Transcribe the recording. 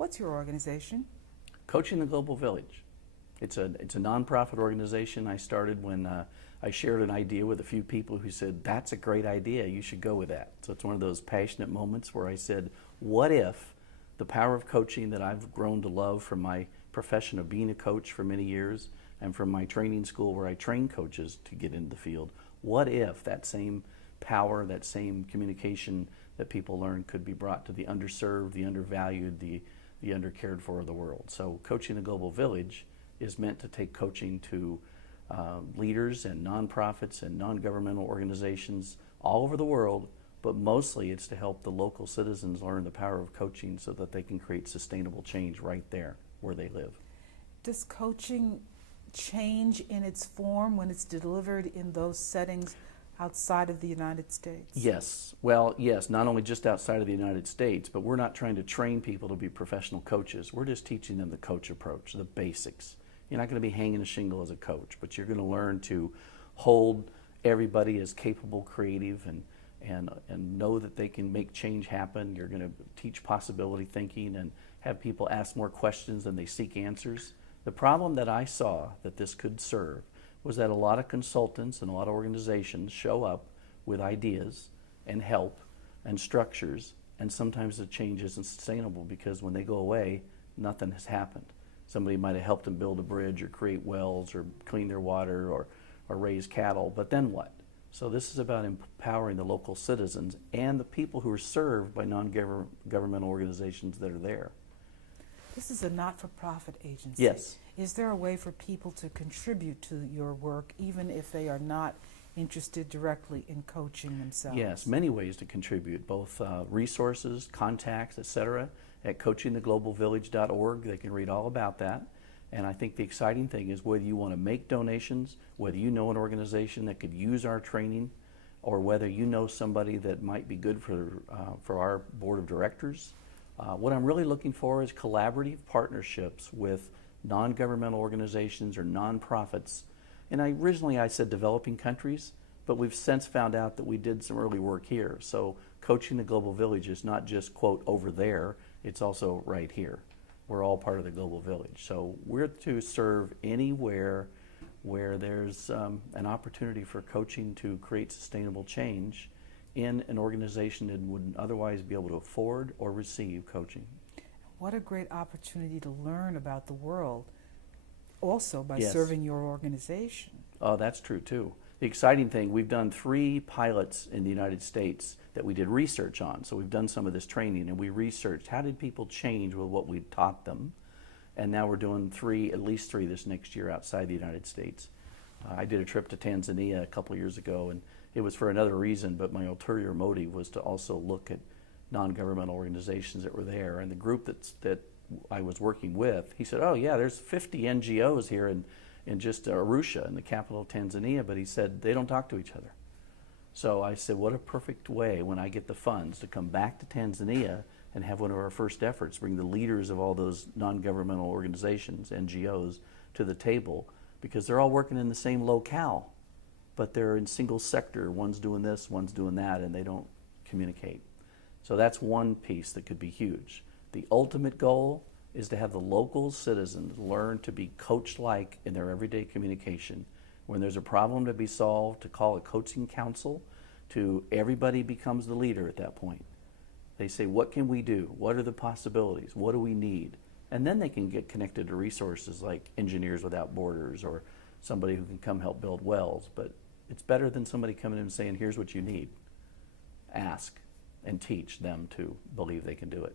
What's your organization? Coaching the Global Village. It's a nonprofit organization I started when I shared an idea with a few people who said, that's a great idea, you should go with that. So it's one of those passionate moments where I said, what if the power of coaching that I've grown to love from my profession of being a coach for many years and from my training school where I train coaches to get into the field, what if that same power, that same communication that people learn could be brought to the underserved, the undervalued, the undercared for of the world? So Coaching the Global Village is meant to take coaching to leaders and nonprofits and non-governmental organizations all over the world, but mostly it's to help the local citizens learn the power of coaching so that they can create sustainable change right there where they live. Does coaching change in its form when it's delivered in those settings outside of the United States? Yes. Well, yes, not only just outside of the United States, but we're not trying to train people to be professional coaches. We're just teaching them the coach approach, the basics. You're not going to be hanging a shingle as a coach, but you're going to learn to hold everybody as capable, creative, and know that they can make change happen. You're going to teach possibility thinking and have people ask more questions than they seek answers. The problem that I saw that this could serve was that a lot of consultants and a lot of organizations show up with ideas and help and structures, and sometimes the change isn't sustainable because when they go away, nothing has happened. Somebody might have helped them build a bridge or create wells or clean their water or raise cattle, but then what? So this is about empowering the local citizens and the people who are served by non-governmental organizations that are there. This is a not-for-profit agency. Yes. Is there a way for people to contribute to your work even if they are not interested directly in coaching themselves? Yes, many ways to contribute, both resources, contacts, etc. At coachingtheglobalvillage.org. They can read all about that. And I think the exciting thing is whether you want to make donations, whether you know an organization that could use our training, or whether you know somebody that might be good for our board of directors. What I'm really looking for is collaborative partnerships with non-governmental organizations or nonprofits. And originally I said developing countries, but we've since found out that we did some early work here. So Coaching the Global Village is not just, quote, over there, it's also right here. We're all part of the Global Village. So we're to serve anywhere where there's an opportunity for coaching to create sustainable change in an organization that wouldn't otherwise be able to afford or receive coaching. What a great opportunity to learn about the world also by Yes. serving your organization. Oh, that's true too. The exciting thing, we've done 3 pilots in the United States that we did research on. So we've done some of this training and we researched how did people change with what we taught them. And now we're doing at least three this next year outside the United States. I did a trip to Tanzania a couple of years ago, and it was for another reason, but my ulterior motive was to also look at non-governmental organizations that were there. And the group that I was working with, he said, oh yeah, there's 50 NGOs here in just Arusha, in the capital of Tanzania, but he said they don't talk to each other. So I said, what a perfect way when I get the funds to come back to Tanzania and have one of our first efforts, bring the leaders of all those non-governmental organizations, NGOs, to the table, because they're all working in the same locale, but they're in single sector. One's doing this, one's doing that, and they don't communicate. So that's one piece that could be huge. The ultimate goal is to have the local citizens learn to be coach-like in their everyday communication. When there's a problem to be solved, to call a coaching council, to everybody becomes the leader at that point. They say, what can we do? What are the possibilities? What do we need? And then they can get connected to resources like Engineers Without Borders or somebody who can come help build wells. But it's better than somebody coming in and saying, here's what you need. Ask and teach them to believe they can do it.